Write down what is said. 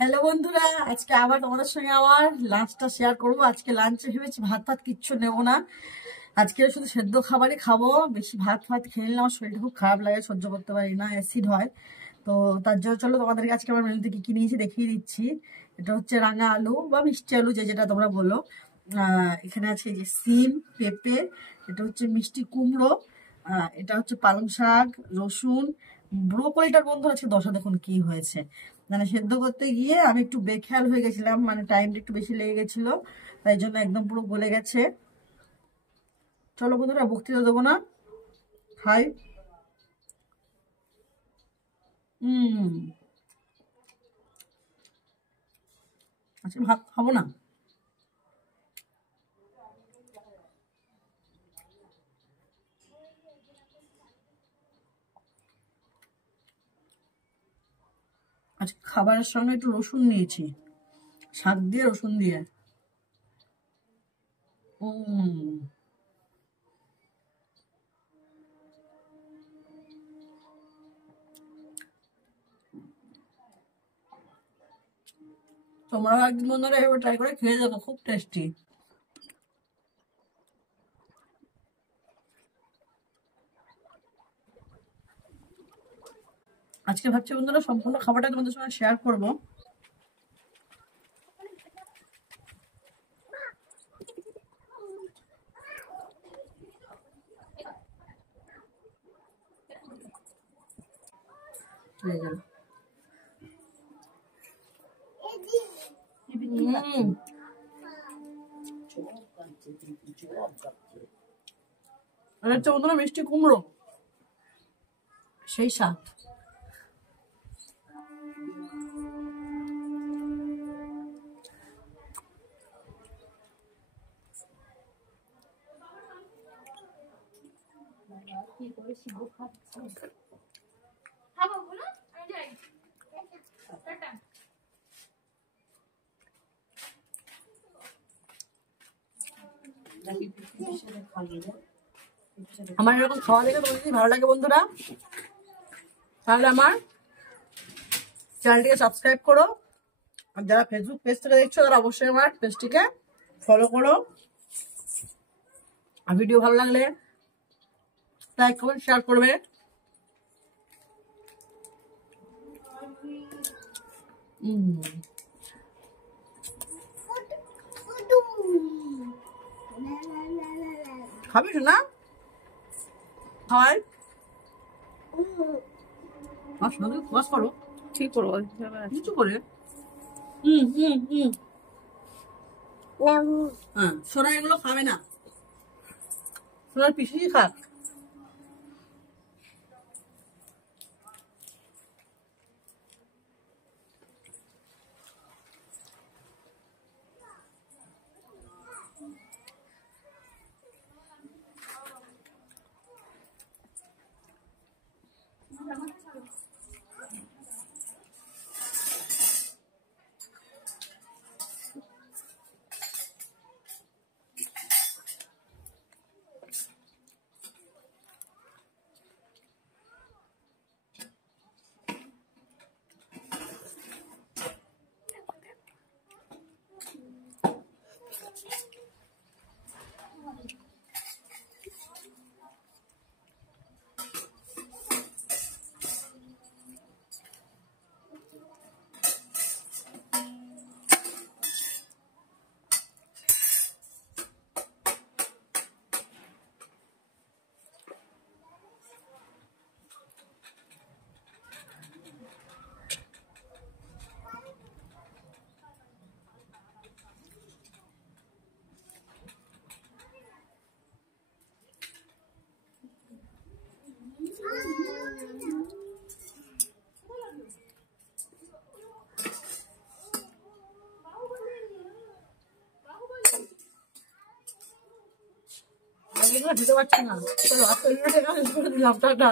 Hello বন্ধুরা, আজকে আবার তোমাদের সঙ্গে আমার লাঞ্চটা শেয়ার করবো। আজকে লাঞ্চে ভেবেছি ভাত ফাত কিচ্ছু নেবো না, আজকে শুধু সেদ্ধ খাবারই খাবো। বেশি ভাত ফাত খেয়ে নিলে আমার শরীরটা খুব খারাপ লাগে, সহ্য করতে পারি না, অ্যাসিড হয়। তো তার জন্য চলো তোমাদেরকে আজকে আমার মেনুতে কি কি নিয়েছি দেখিয়ে দিচ্ছি। এটা হচ্ছে রাঙা আলু বা মিষ্টি আলু, যে যেটা তোমরা বলো। এখানে আছে এই যে সিম, পেঁপে, এটা হচ্ছে মিষ্টি কুমড়ো, এটা হচ্ছে পালং শাক, রসুন, ব্রোকলিটার বন্ধু আজকে দশা দেখুন কি হয়েছে। মানে সেদ্ধ করতে গিয়ে আমি একটু বেখেয়াল হয়ে গেছিলাম, মানে টাইমটা একটু বেশি লেগে গেছিল, তাই জন্য একদম পুরো গলে গেছে। চলো বন্ধুরা, বক্তৃতা দেবো না, খাই। আজকে ভাত খাবো না। আজকে খাবারের সঙ্গে একটু রসুন নিয়েছি, শাক দিয়ে রসুন দিয়ে। তোমরা একদিন বন্ধুরা এভাবে ট্রাই করে খেয়ে দেখো, খুব টেস্টি। আজকে ভাবছি বন্ধুরা সম্পূর্ণ খাবারটা তোমাদের সঙ্গে শেয়ার করবো। এটা হচ্ছে বন্ধুরা মিষ্টি কুমড়ো, সেই স্বাদ। আমার এরকম খাওয়া দেখে তোমাদের যদি ভালো লাগে বন্ধুরা, তাহলে আমার চ্যানেলটিকে সাবস্ক্রাইব করো। আর যারা ফেসবুক পেজ থেকে দেখছো তারা অবশ্যই আমার পেজটিকে ফলো করো। আর ভিডিও ভালো লাগলে লাইক কমেন্ট শেয়ার করবে। খাবি শোনা? হয় ওয়াশ করো, ঠিক করো নিচু করে। হ্যাঁ, সোনা এগুলো খাবে না, সোনার পিসি খাক। দিতে পারছি না, চলো আজকে দিলাম, টাটা।